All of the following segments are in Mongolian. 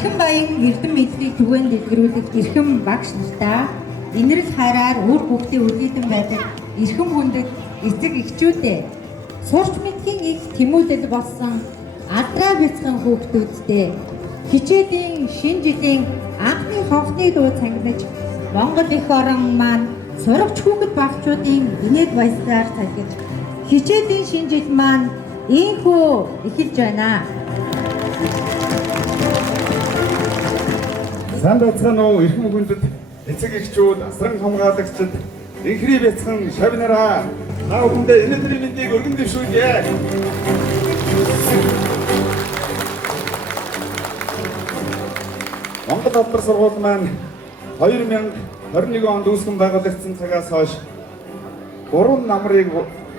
Эрхэм баян эрдэм мэдлийг түгээн дэлгэрүүлэх эрхэм багш нартаа инэрл хараар үр хүүхдийн үлээдэн байдаг эрхэм хүндэт эцэг эхчүүдээ сурч мэдхийн их тэмүүлэл болсон алдраа бяцхан хүүхдүүдтэй хичээлийн шинэ жилийн анхны хонхны дуу цангинаж Монгол эх орон маань сурагч хүүхэд багчуудын инээд баясгаар цалгиж хичээлийн шинэ жил маань ийхүү эхэлж байна. Сайн байцгаана уу эрхэм хүндэт эцэг эхчүүд, асран хамгаалагчид, инхри бяцхан шавнараа та бүхэндээ өнөөдрийн мэндийг өргөн дэвшүүлье. Монгол алдар сургууль маань 2021 онд үүсгэн байгуулагдсан цагаас хойш 3 намрыг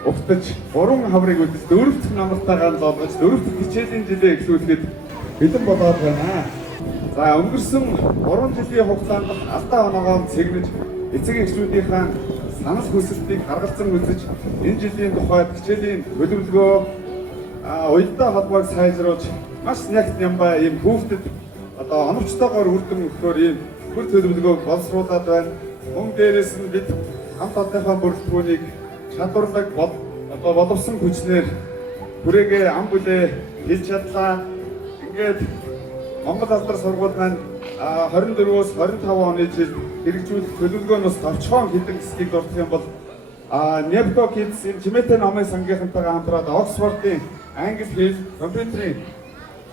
угтаж, 3 хаврыг үлдэж, 4 дахь намартайгаа зоолгож, 4 дахь хичээлийн жилээ эхлүүлэхэд бэлэн болоод байна. За өнгөрсөн 3 жилийн хугацаанд алдаа оноогоо цэгнэж эцэг эхчүүдийнхээ санал хүсэлтийг харгалзан үзэж энэ жилийн тухайд хичээлийн төлөвлөгөө уялдаа холбоог сайжруулж маш нягт нямбай ийм хүүхдэд одоо оновчтойгоор үр дүн өгөхөөр ийм хөл төлөвлөгөөг боловсруулад байна. Мөн дээрээс нь бид хамт олонныхоо бүрэлдэхүүнийг чадварлаг боловсон хүчнээр хүрээгээ ам бүлээ хэлж чадлаа. Ингээд Монгол алдар сургууль маань 24-өөс 25 оны жилд хэрэгжүүлэх төлөвлөгөөнөөс товчхон хэдэн хэсгийг дурдах юм бол Nepco Kids энэ чимээтэй номын сангийнхантайгаа хамтраад Оксфордын англи хэл, компьютерийн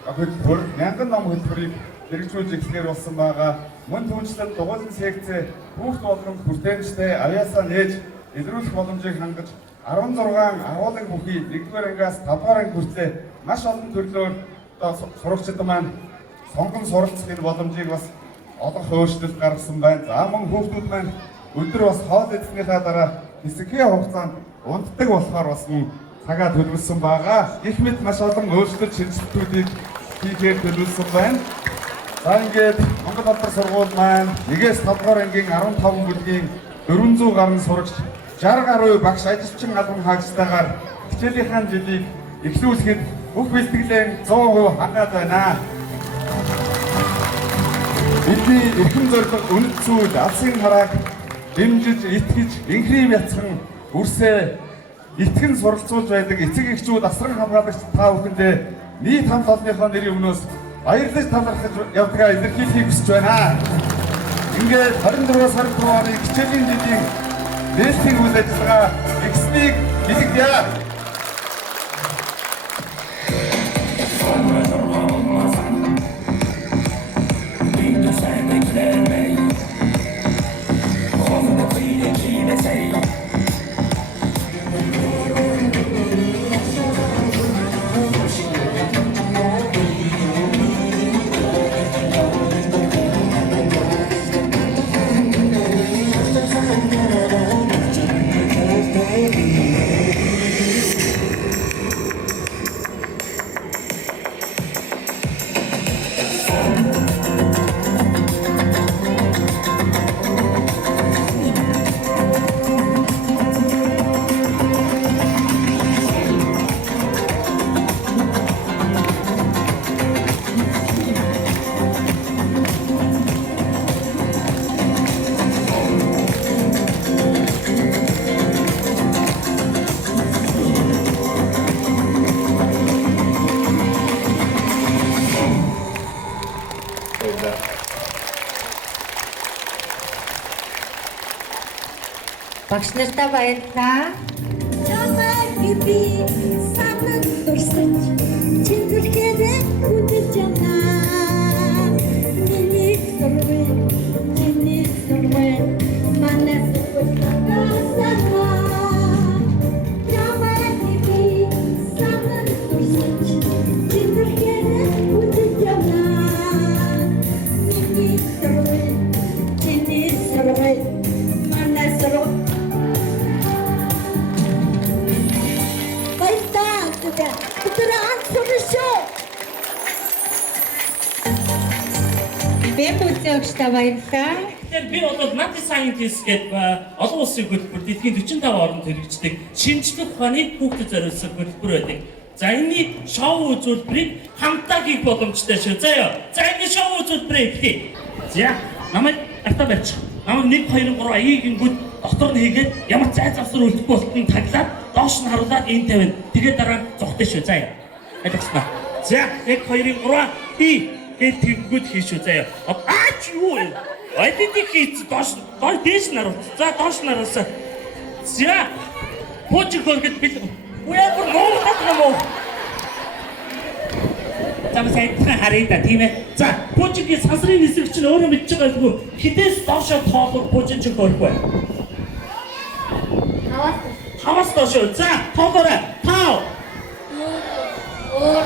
хөтөлбөр, мянган ном хөтөлбөрийг хэрэгжүүлж эхлэхээр болсон байгаа. Мөн түүнчлэн дугуйлан секцээ хүүхд болгонд хүртээмжтэй аяасаа нээж илрүүлэх боломжийг хангаж 16 агуулгын бүхий 1-р ангиас 5-р анги хүртлээр маш олон төрлөөр сурагчид маань сонгон суралцах энэ боломжийг бас олох өөрчлөлт гаргасан байна. За мөн хүүхдүүд маань өдөр бас хоол идснийхаа дараа хэсэгхэн хугацаанд унтдаг болохоор бас мөн цагаа төлөвлөсөн байгаа. Их мэд маш олон өөрчлөлт шинжилгээнүүдийг хийхээр төлөвлөсөн байна. За ингээд Монгол алдар сургууль маань 1-ээс 5-р ангийн 15 бүлгийн 400 гаруй сурагч 60 гаруй багш ажилчин албан хаагчтайгаар хичээлийнхаа жилийг эхлүүлэхэд бүх бэлтгэлэн 100% хангаад байна. Бидний эрхэм зорилго үнэт зүйл алсын харааг дэмжиж, итгэж, инхри бяцхан үрсээ итгэн суралцуулж байдаг эцэг эхчүүд, асран хамгаалагч та бүхэндээ нийт хамт олонныхоо нэрийн өмнөөс баярлаж талархаж явдгаа илэрхийлэхийг хүсэж байна. Ингээд 24-өөс 25 оны хичээлийн жилийн нээлтийн үйл ажиллагаа эхлэхийг хэлье. Багш нартаа баярлалаа. Чамайг би санан дурсаж чиндэрхээрээ үдэж ямаа. Миний сурвэн манас үсгасаа. Чамайг би санан дурсаж чиндэрхээрээ үдэж ямаа. Миний сурвэн манас Бэмбүцэгчтэй баярлалаа. Тэгэхээр би бол Nati Scientist гэдэг олон улсын хөтөлбөр дэлхийн 45 орнд хэрэгждэг шинжлэх ухааны хүүхдэд зориулсан хөтөлбөр байдаг. За энэ шоу үзүүлбэрийг хамтдаа хийх боломжтой шүү. Заяа. За энэ шоу үзүүлбэрийг хий. За намайг артаа барьчих. Намайг 1 2 3 аягийн дотор нь хийгээд ямар зай завсар үлдэхгүй болтон таглаад доош нь харуулад энэ тавина. Тэгээд дараа нь зогтё шүү. Заяа. Ойлгосноо. За 1 2 3 хий. Тэгээд тэггүүд хий шүү. Заяа. Аач юу вэ? Айдик хийц доош дээш нь харуул. За доош нь харуулсаа. За Пуужиг хөргөд бил. Уяар нуу татгамоо. Замс хайдхан харъя тийм ээ. За пуужигийн сансрын нисэг чинь өөрөө мэдж байгаа юм. Хідээс доошоо тоолох пуужин ч хөрөхгүй. Хавас доошоо. За тоолоорой. 5 4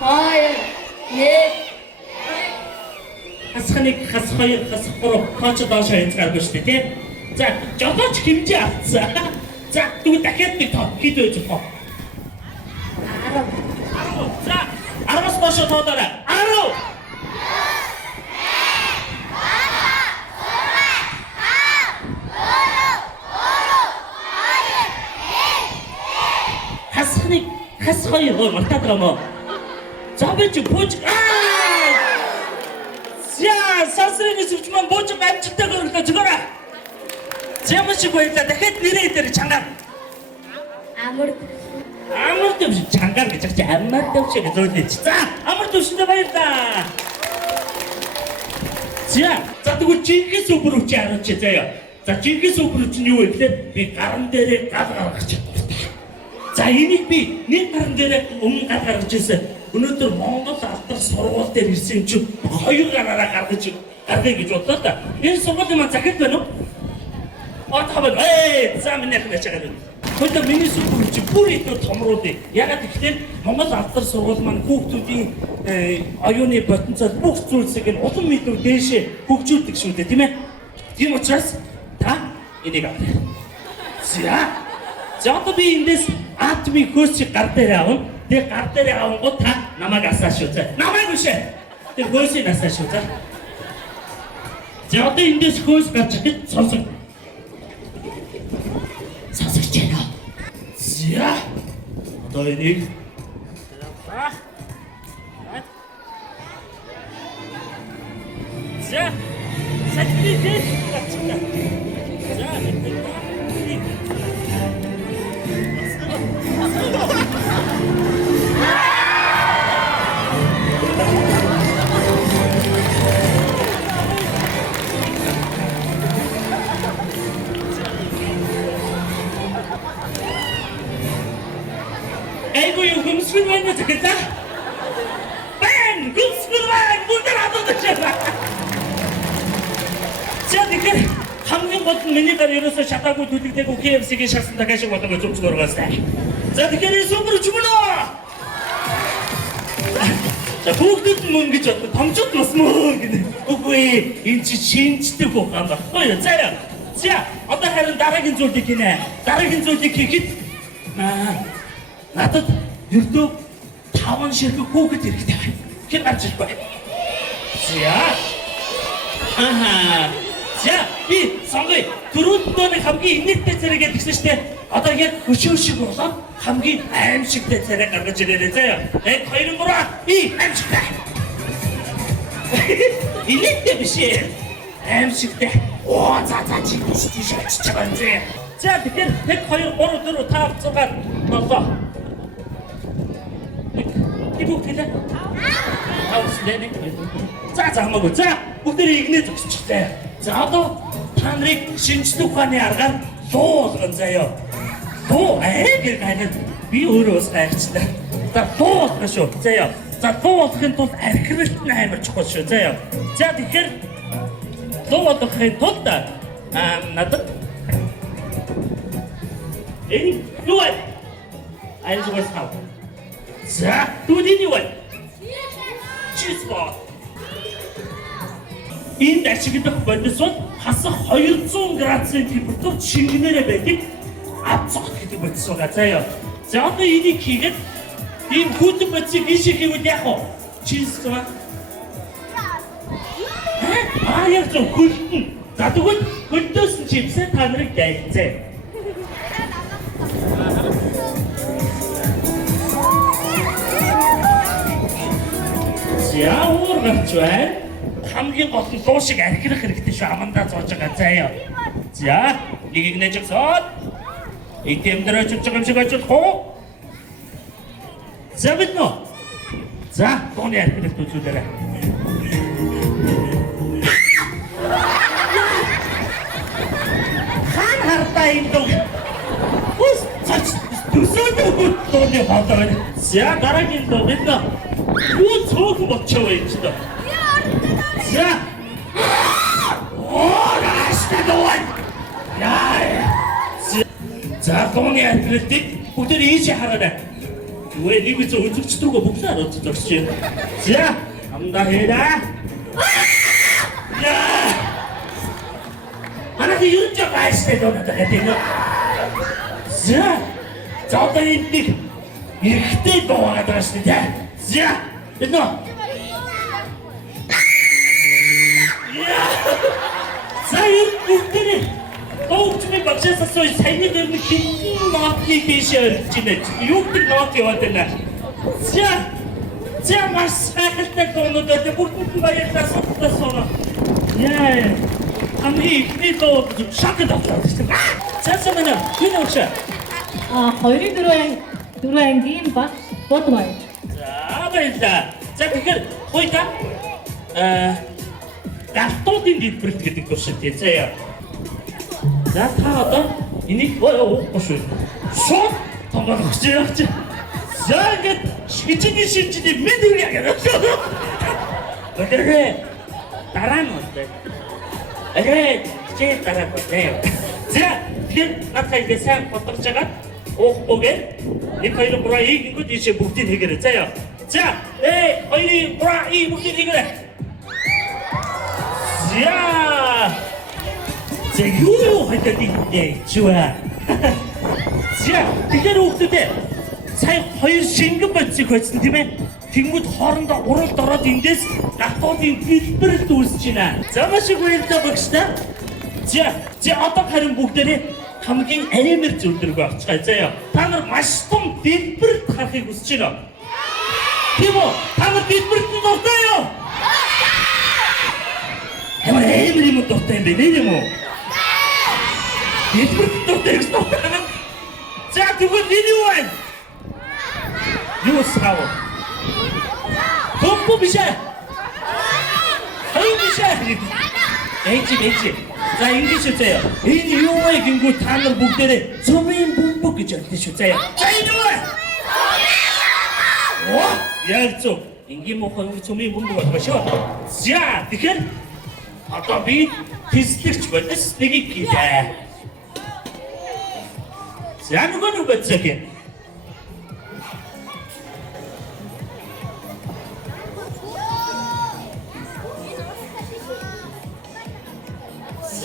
2 1 хас 2 хас 3 хаач доошоо хязгааргүй шүү дээ тийм. За жолооч хэмжээ авцсан. За тэгвэл дахиад нэг тоо хэд байж болох вэ? 10. За 10-аас доош тоолоорой. 10. Хас 2 мартаад байгаа мó. За би ч бууж За сансрын нэвч маань бууж амжилттай гөрлөө згээрээ. Зэмш гойлаа дахиад нэрээ дээр чангаар. Амар дэвш чангаар гэж чи амар дэвш гэж зөөлөж. За амар дэвшэндээ баярлаа. За тэгвэл жинхэнэ супер хүч харуулж заяа. За жинхэнэ супер хүч нь юу вэ гэхээр би гаран дээрээ гал гаргаж чадвартай. За энийг би нэг гаран дээрээ өмнө гал гаргаж ирсэн. Өнөөдөр Монгол алдар сургууль дээр ирсэн чинь 2 гараараа гаргая гэж бодлоо та. Энэ сургуулийн маань захид байна уу? Отхабад за минь яг чагаад. Хөөе миний супер чи бүр их томруулъя. Ягаад гэвэл Монгол алдар сургууль маань хүүхдүүдийн оюуны потенциал бүх зүйлсийг нь улам илүү дээшээ хөгжүүлдэг шүү дээ, тийм ээ? Тийм учраас та энийг авъя. За одоо би эндээс атомын хөөсийг гар дээр авна. Тэгээ гар дээр авангууд та намайг асаа шүү. Намайг биш. Тэгээ хөөсийг асаа шүү. За одоо эндээс хөөс гарч ихэд сонсог. Сонсогч байна. За одоо энийг За сэтгийдээ гацгаа. За Айгу юу гүмсгэн байна гэдэг за. Бэн гүмсгэн байна бүгд хадаад чаа. За тэгэхээр хамгийн гол нь миний гар ерөөсө шатаагүй төлөгдөөгүй KFC-гийн шатсан дахиад болонгоо зүгт өргөөсэй. За тэгэхээр супер чүмнөө. За бүгд мөн гэж боддог. Томчууд бас мөн гэдэг. Үгүй энэ чи шинжтэй бүх юм баггүй. За одоо харин дараагийн зүйлийг хийнэ. Дараагийн зүйлийг хийхэд надад ердөө 5 ширхэг хүүхэд хэрэгтэй байна. Хэн гарч ирэхгүй. За би сонгоё. Дөрөвдөө хамгийн инээдтэй царай гэдгсэн шүү дээ. Одоо яг хөшөө шиг болоод хамгийн аимшигтай царай гаргаж ирээрэй заяа. 1 2 3 аимшигтай. Инээдтэй биш ээ. Аимшигтай. Оо за чи тийш очиж байгаа юм зэ. За тэгэхээр 1 2 3 4 5 6 7 Ibukтэй. Аусдэнэ. За хамаагүй. За бүгдээ игнээ зогсчихлаа. За одоо та нарыг шинжлэх ухааны аргаар луу болгон заяа. Луу гэр гайхад би өөрөө бас гайхчихлаа. За луу болгоно шүү. Заяа. За луу болгохын тулд архивт нь амар чухал шүү. Заяа. За тэгэхээр луу болгохын тулд надад юу вэ? Айжгаас хав. За, түүний юу вэ? Чисбо. Энэ ашиглах бодис бол хасах 200 градусын температурт шингэнээрээ байдаг авцах гэдэг бодис байгаа. Заяа. За одоо энийг хийгээд ийм хүйтэн бодисыг ийшээ хийвэл яах вэ? Чисбо. Яг зөв хөлтөн. За тэгвэл хөлтөөс нь чипсээ та нарыг дайлцээ. За уургач байна. Хамгийн гол нь дуу шиг архирах хэрэгтэй шүү. Амандаа зоож байгаа заяа. За, нэг нэж сууд. Итэмдэр очиж байгаа юм шиг ажиглах уу? За бид нөө. За, дууны архирах үзүүлээрэй. Хан хартаа юм дуу. Ус цач төсөөд дууны хатаа. За, дараагийн дуу бид нөө. Юу цог болчихоо юм чи дөө. За. Оорастадуун. Яа. За, дууны архиралтыг бүгдээр ийж хараарай. 왜 리뷰에서 우측 들고 목사를 어쩌지? 자, 감당해라. 야, 하나도 윤적 아시네 너네들 해대는. 자, 저도 이때 이때 동화가 들었을 때, 자, 너. 야, 자, 이 웃기네. Оуцны багшаасаа саяны дөрмө хинтийн нотны дэше өрчинэ. Юу гэдэг нот яваад байна. За маш сайхалтай дуунуудад бүгд баярлалаа сонно. Яа. Хамгийн ихний дуу шокд авлаа гэсэн. За манай энэ өгшөө. хоёрын дөрөв ангийн багш бод бай. За баярлалаа. За тэгэхээр хоёроо гартуудын дэлбэрэлт гэдэг туршилт заяа. За та одоо энийг уухгүй шүү. Шууд тоглох гэж байна. За ингээд шигчний шинжлэх мэдвэр яг. Өдөрөө дараа нь болтой. Чи дараа болтой. За тэр надад ингэ сайн бодож байгаа. Уугүйгээр 1 2 3 ийгүүд ийшээ бүгдийг хийгээрэй. Заяа. За 2 3 бүгдийг хийгээрэй. За 제 요요 할 때인데 좋아. 자, 그대로 옥두대 사이 хоёр шингэн бодсыг хоцсон тийм ээ. Тэнгүүд хоорондоо уралд ороод эндээс гатуудын дэлбэрэлт үүсэж байна. За маш их баярлалаа багштай. За одоо харин бүгдээрээ хамгийн алимэр зүйлдэрг авчихъя заяа. Та нар маш том дэлбэрэлт харахыг хүсэж байна. Тийм үү? Та нар дэлбэрэлт дуртай юу? Ямар алимэр юм дуртай юм бэ юм уу? Дэлбэрэлт дуртай юм. За тэгвэл энэ юу вэ? Юу сав? Томбо биш ээ. Хөөж ээ. Эйч. За ингэж үзье. Энэ юу вэ гингүү та нар бүгдээрээ цөмийн бөмбөг гэж ярьдэн шүү заяа. За энэ юу вэ? Оо, яг зөв. Ингийн мохоо цөмийн бөмбөг байна шүү. За тэгэхээр одоо би тэслэгч болс нэгийг хийлээ. За нөгөө юу бацsak юм?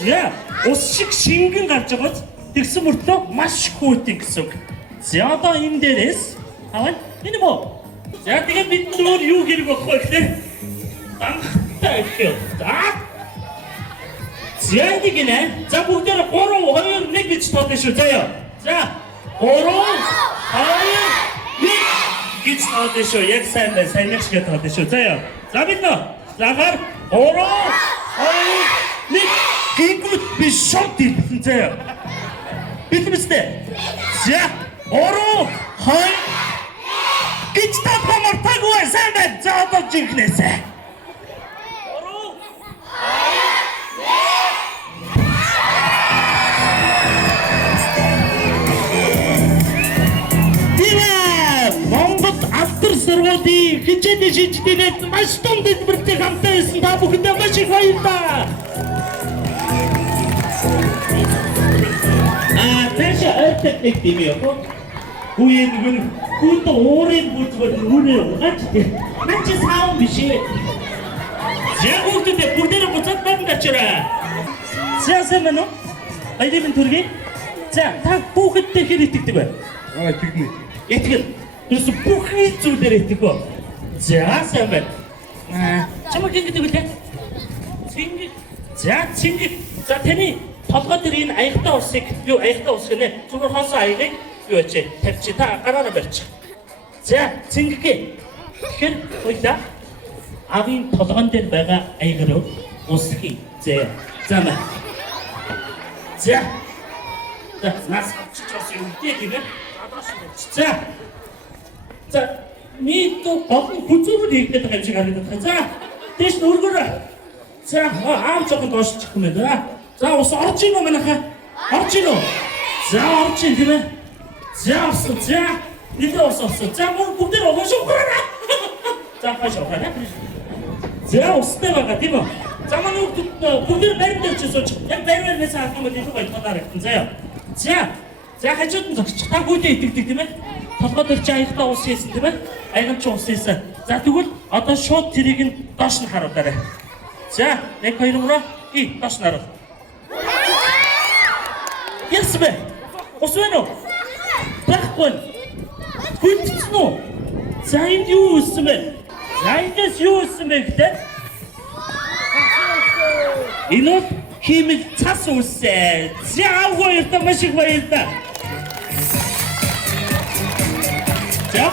За ус шиг шингэн гарч байгааз тэгсэн мөртлөө маш хүүтэй гэсэн үг. За одоо энэ дээрээс аваад энэ мө. За тэгээд бид нөр юу хэрэг болох вэ гэхээр данхтай ихээ. За нэг нэ. За бүгдээр 3 2 1 гэж тоодсон шүү заяа. За 3 2 1 гэж тоодсон шүү. Яг сайн байна. Сайн яг шиг тоодсон шүү заяа. За бид нөө. За гар 3 2 1 гингүүд би шот дэлбсэн заяа. Битмэстэй. За 3 2 гэж татмартаагүй сайн байна. За одоо жинхнээсээ. Сургуулийн хичээний шинжилгээнд маш том дэлбэртэй хамтаа байсан та бүхэндээ маш их баярлалаа. Тэш альтек тийм юу? Гүйн гүйт уурын бүлгэр нүрээ угаач тийм. Маш саун биш ээ. Яг үүтээ бүгдээ буцаад байна дачраа. Сяасан мөн үү? Айдын төргий. За та бүхэдтэй хэр итгэдэг вэ? Тэгнэ. Итгэл. Тэс бүхий зүйлээр итгэв. За сайн байна. Чамаг ингэдэг үлээ. Цэнгэг. За цэнгэг. За таны толгой дээр энэ аягтай усыг юу аягтай ус гэнэ. Зүгээр хонсон аягийг юу ачаа тавьчих та гараараа барьчих. За цэнгэгээ. Тэгэхээр хоёлаа авийн толгойн дээр байгаа аяг руу усхий. Зэ. Замаа. За. За, нас авчиж бас юм дээ тийм ээ. За. За, ми то гол хүзүүр хийгээд байгаа юм шиг харагдаад байна. За, дэш нүргөрөө. За, аав жоохон доошчих юм байна. За, ус орж ийн үү манайхаа? Орж ийн үү? За, орж ийн тийм ээ. За, орсон. За, нэлээ орсон. За, бүгд угааш угаараа. За, хаш угаараа. За, устай байгаа тийм үү? За, манай бүгд барин дээр ч сууж. Яг баринаас авах юм бол илүү гоё харагдана. Заяа. За, хажууд нь зогсчих. Та гүйдээ итгэдэг тийм ээ? Толгой дээр чи аяхтаа ус хийсэн тийм ээ? Аяхан ч ус хийсэн. За, тэгвэл одоо шууд тэрийг нь доош нь харуулаарай. За, 1 2 3 доош нь харуул. Яс бэ? Ус вэ нөө? Байхгүй. Гүйтсэн үү? За, энд юу үссэн бэ? За, эндээс юу үссэн бэ гэдэг? Энэ нь химик цас үссэн. За, гоёртой маш их баярлалаа. За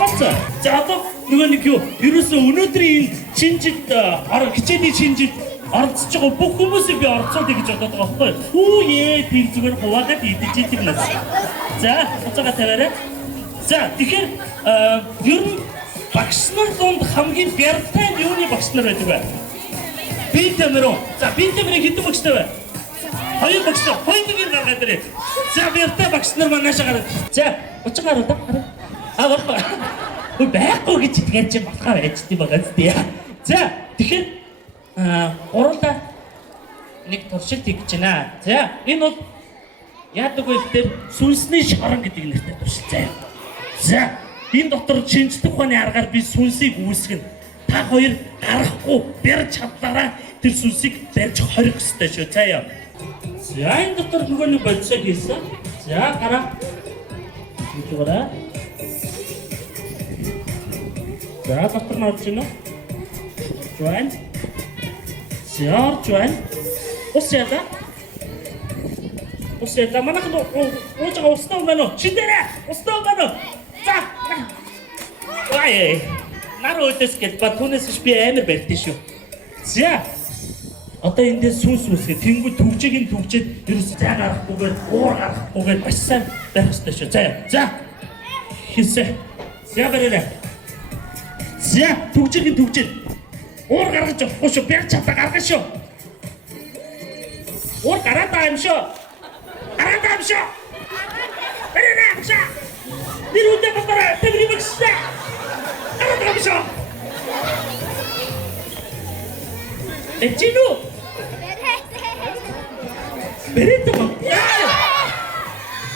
одоо нөгөө нэг юу ерөөсөө өнөөдрийн энэ шинжид хичээлийн шинжид оролцож байгаа бүх хүмүүсийг би оролцуулъя гэж бодоод байгаа байхгүй юу? Тэг зүгээр хуваагаад идэж идэг нас. За уцаага тавиарай. За тэгэхээр ер нь багш нар донд хамгийн бяртай юуны багш нар байдаг вэ? Бинтэмрөө. За бинтэмрийн хэдэн багштай вэ? 2 багштай. Хоёрыг гаргаад ирээ. За бяртай багш нар манайшаа гараад. За уцаага харуу та. Байхгүй гэж итгэж чи батхаа байж тийм байгаа зү. За тэгэхээр гурлаа нэг туршилт хийх гэж байна. За энэ бол яадаг вэ гэхээр сүнсний шорон гэдэг нэртэй туршилт заяа. За энэ дотор шинжлэх ухааны аргаар би сүнсийг үүсгэн. Та хоёр гарахгүй барьж чадлаараа тэр сүнсийг барьж хорих ёстой шүү заяа. За энэ дотор нөгөө нэг бодисоо хийсэн. За гараа. Тэгвэл за доктор нь орж ийн үү? Join. Сяар join. Усяда. Манайх нь уужгаа устаа байна уу? Шиндэрэ. Устаа байна уу? За. Ай. Наруудас гэд ба түүнээс би амар барьдээ шүү. За. Одоо эндээс сүнс үсгээ тэнгүү төвчийг нь төвчээд ерөөс зай гарахгүйгээр уур гарахгүйгээр маш сайн барих ёстой шүү. За. Хийсэ. За барайла. За төгжиг уур гаргаж авахгүй шүү. Барьж чадаа гаргаж шүү. Уур гараад байгаа юм шүү. Барайна амшаа. Нэрүүдээ батараа тэврий багшаа. Гараад байгаа юм шүү. Эчину. Берет юм.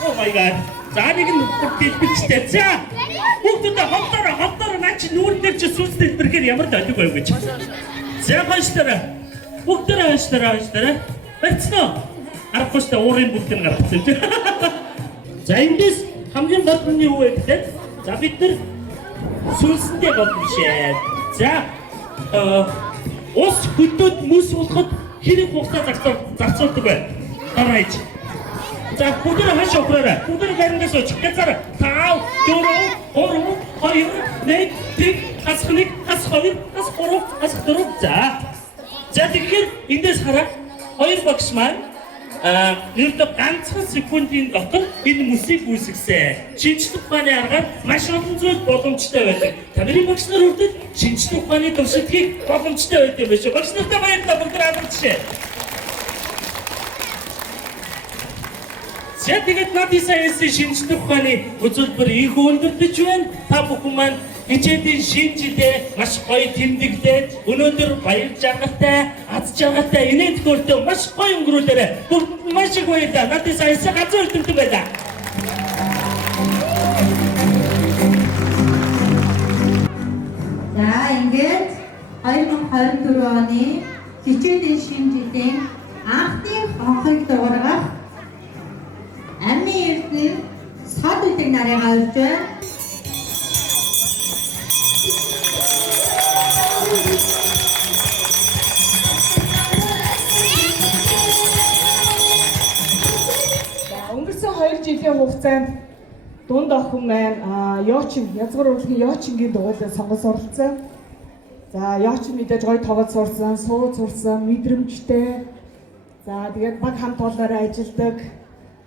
Oh my god. За нэг нь бүтээлбэжтэй. За. Бүгдээ хоттор наа чи нүүр дээр чи сүнс дэлбэрхээр ямар дайдаг байв гэж. За хойшлоо. Бүгдээ хойшлоо. Барьцнаа. Арахгүй ч уурын бүгд нь гаргацсан чи. За эндээс хамгийн гол нь юу вэ гэдэг? За бид нар сүнсэндээ болчихшээ. За ус хөдөөд мөс болоход хэрэг хугацаа зарцуулдаг бай. Дараач. За бүгд хаш өгөөрэй. Бүгд гарингаас очих. Гэзар 5 4 3 2 1 хас 1 хас 2 хас 3 хас 4. За тэгэхээр эндээс хараа 2 багш маань ердөө ганцхан секундын дотор энэ мөсийг үүсгэсэн. Шинжлэх ухааны аргаар маш олон зүйл боломжтой байдаг. Тамирын багш нар үрдэл шинжлэх ухааны туршилтыг боломжтой байдаг биш үү? Багш нартай баярлалаа бүгд хамтдаа. За тэгээд надад сайенсийн шинжлэх ухааны үзүүлбэр их өндөрдөж байна. Та бүхэн маань хичээлийн шинэ жилээ маш гоё тэмдэглээд өнөөдөр баяр жаргалтай, аз жаргалтай инээд төхөөртэй маш гоё өнгөрүүлээрэй. Бүгд маш их баярлалаа. Надад сайенсийн газар өртөлтөн байлаа. За ингээд 2024 оны хичээлийн шинэ жилийн анхны хонхыг дугааргах амийн эрдэнэ сод үдэг нарын авч байна. Өнгөрсөн 2 жилийн хугацаанд дунд охин маань язгуур урлагийн Йоочингийн дугуйланд сонгож оролцсон. За яач мэдээж гоё тоглож сурсан, сууд сурсан, мэдрэмжтэй. За тэгээд баг хамт олоороо ажилладаг.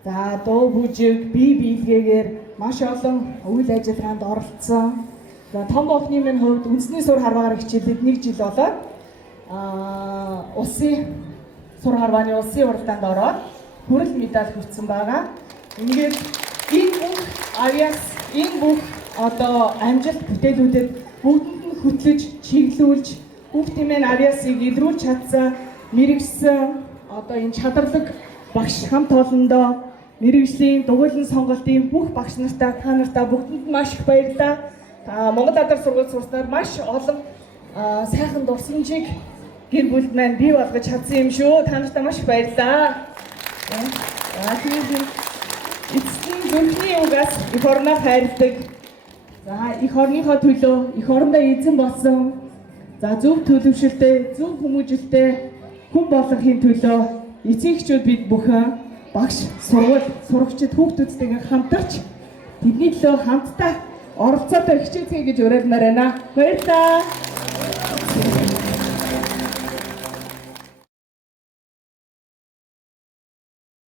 За дуу бүжиг, бие биелгээгээр маш олон үйл ажиллагаанд оролцсон. За том болхны минь хувьд үндэсний сур харваагаар хичээлээд 1 жил болоод улсын сур харвааны улсын уралдаанд ороод хүрэл медаль хүртсэн байгаа. Ингээд энэ бүх авиас, энэ бүх одоо амжилт бүтээлүүдэд бүгдэнд нь хөтлөж, чиглүүлж, бүх тиймээ авиасыг илрүүлж чадсан, мэрэгсэн одоо энэ чадварлаг багш хамт олондоо мэрэгжлийн дугуйлан сонголтын бүх багш нартаа та нартаа бүгдэнд маш их баярлалаа. Монгол Алдар сургууль сурснаар маш олон сайхан дурсамжийг гэр бүлд маань бий болгож чадсан юм шүү. Та нартаа маш их баярлалаа. Тэгээд эцсийн зүрхний угаас эх орноо хайрладаг. За эх орныхоо төлөө эх орондоо эзэн болсон. За зөв төлөвшөлтэй, зөв хүмүүжлтэй хүн болгохын төлөө эцэг эхчүүд бид бүхэн багш, сургууль, сурагчид, хүүхдүүдтэйгээ хамтарч тэдний төлөө хамтдаа оролцоотой хичээцгээе гэж уриалмаар байна. Баярлалаа.